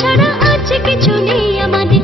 ছাড়া আছে কিছু নেই আমাদের।